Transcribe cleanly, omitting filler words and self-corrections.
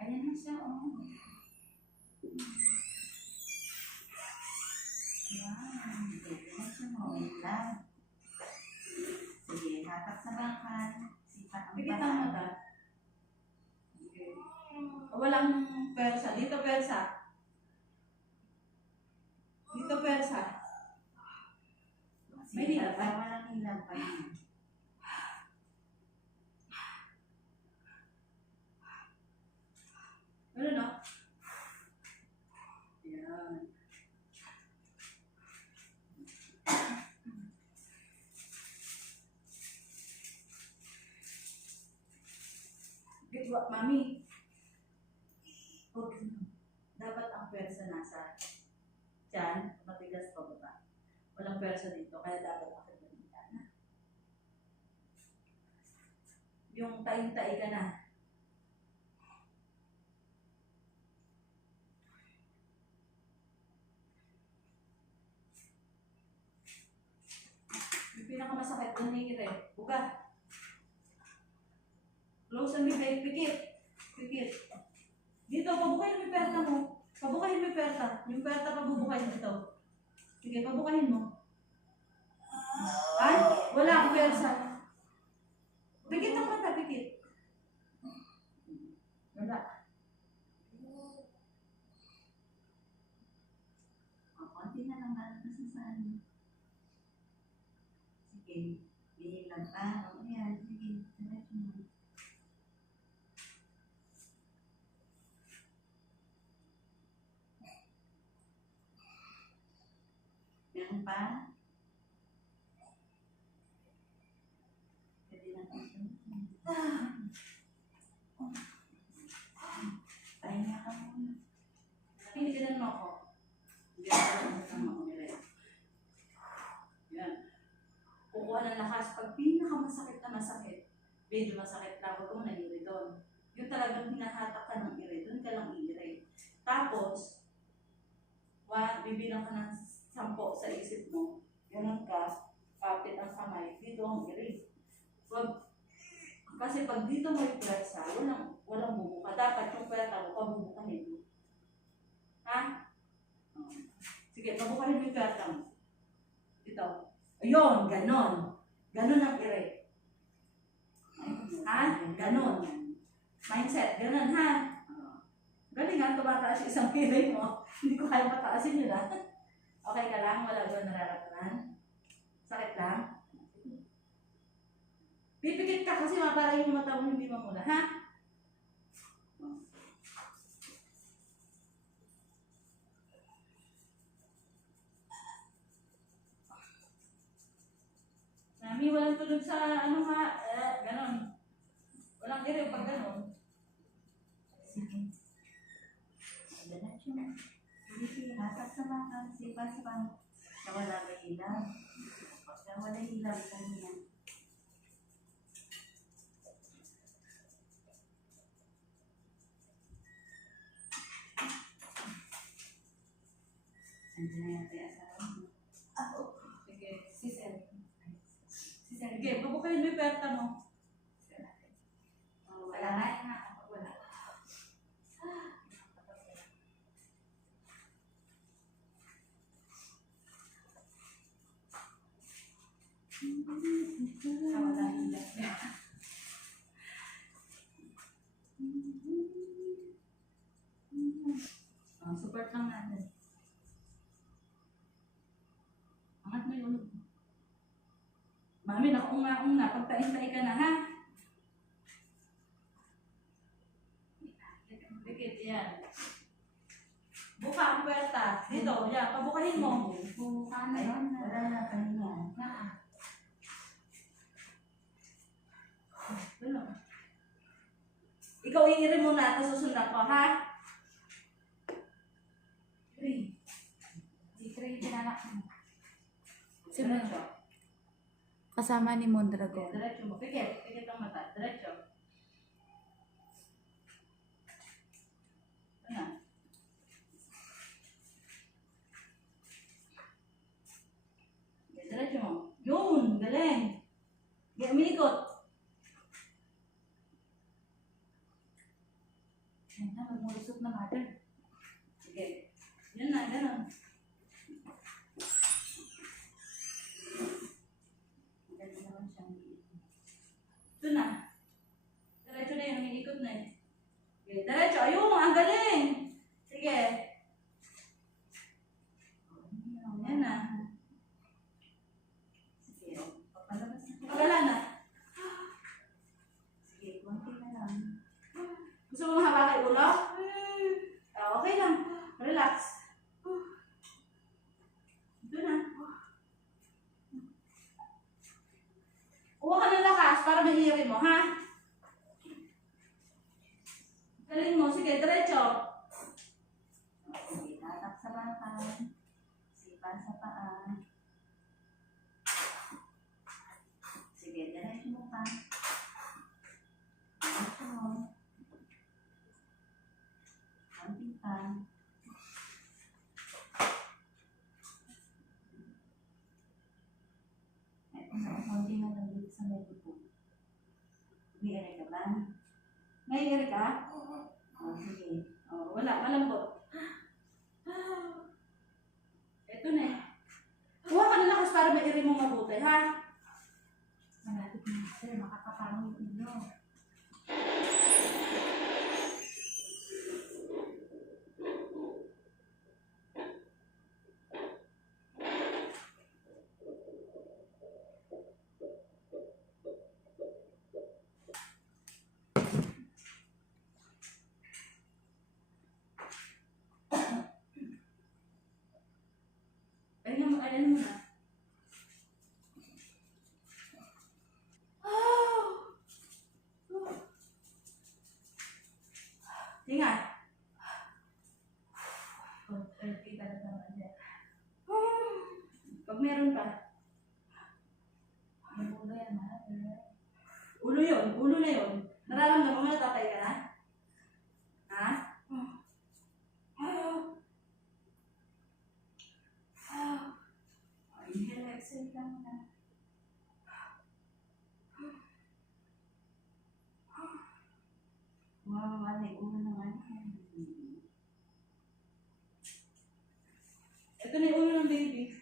Ayan na siya, oh. Ayan. Pwede na siya, oh. Wait lang. Sige, hatak sa bangkan. Sipat ang Pikit ang mata. Okay. Walang persa. Dito persa. Dito persa. May hilap pa? Walang hilap pa yun. Ano no? Ayan. Gitwa, mami. Huwag dapat ang persa nasa tiyan, matigas pa ba? Walang persa dito, kaya dapat ako ganita na. Yung taing-tai ka na. Yung pinakamasakit, nangyayari. Buka. Close ang bibig, pikit. Pikit. Dito, pabukayin mo yung perta mo. Pabukayin mo yung perta. Yung perta pabubukayin dito. Sige, pabukayin mo. Ay, wala akong persa. Pikit ang mata, pikit. Wala. Konti na lang na saan. Sige, bilang pa. Ayan, sige. Diretso mo. Meron pa? Pwede na ito. Pahinga ka muna. Pinigilan mo ako. Hindi ako nila. Yan. Kukuha ng lakas. Pag pinakamasakit na masakit, medyo masakit lang. Huwag mo nangyari doon. Yung talagang hinahatak ka ng ire, doon ka lang iire. Tapos, bibilang ka ng 10 sa isip mo. Ganun ka, kapit ang kamay, dito ang ire. Kasi pag dito mo yung pwersa, walang bubuka. Dapat yung pwersa mo, pabubukahin mo. Ha? Sige, pabukahin mo yung pwersa mo. Ito. Ayun, ganon. Ganon ang ire. Ha? Ganon. Mindset, ganon ha? Galing nga, tumataas yung isang ire mo. Hindi ko kaya pataasin yun ha. Okay ka lang? Wala ba nararamdaman? Sakit lang? Pipikit ka kasi para yung mata mo hindi mamula, ha? Mami, walang tulog sa ano ha? Ganon. Walang ire pag ganon. Sige. Diretso mo. Sige, hatak sa bangkan. Sipat sa bangkan. Nawala ba ilaw? Nawala ilaw kanina. Andiyan na yung asawa mo. Ako. Sige, sisel. Sige, pabukayin mo yung perta mo. Wala nga nga. Wala. Wala hila. Support lang natin. Angat mo yung ulo. Mami, nakuunga-ung na. Pagtain-tay ka na, ha? Dikit, yan. Buka ang puwerta. Dito, yan. Pabukahin mo. Buka na yun. Wala na kanina. Ano? Ikaw iirin mo na at susundan ko, ha? 3. Si Trey, pinanak mo. Diretso. Kasama ni Mondragon. Diretso mo. Pikit. Pikit ang mata. Diretso. Ano? Diretso mo. Yun! Galing! Umiikot. Busog na mother. Sige. Yun na, ganun. Dali naman siyang Ito na. Diretso na yun, umiikot na eh. Sige, diretso. Ayun, ang galing. Sige. Yan na. Sige, papalabas na. Wala na. Sige, konti na lang. Gusto mo mahawakan ulo? Okay lang. Relax. Ito na. Kuha ka ng lakas para mahihirin mo, ha? Galing mo. Sige, diretso. Sige, tatak sa bakal. Sipa sa paa. Sige, diretso mo pa. Diretso mo. Konti pa. Eto na, konti na lang dito sa medyo po. May ere ka ba? Mahihiri ka? O, sige. Wala. Malambot. Ito na eh. Kuha ka ng lakas para mahihirin mo mabuti, ha? Malapit na, sir. Makakaparang yung inyo. Ayun mo na. Tinga. Konti ka na naman dyan. Pag meron ka. May ulo yan, mother. Ulo yun. Ulo na yun. Nararamdaman mo na tatay ka na? Ha? Inhale, exhale lang na. Wow, may ulo naman. Ito na yung ulo ng baby.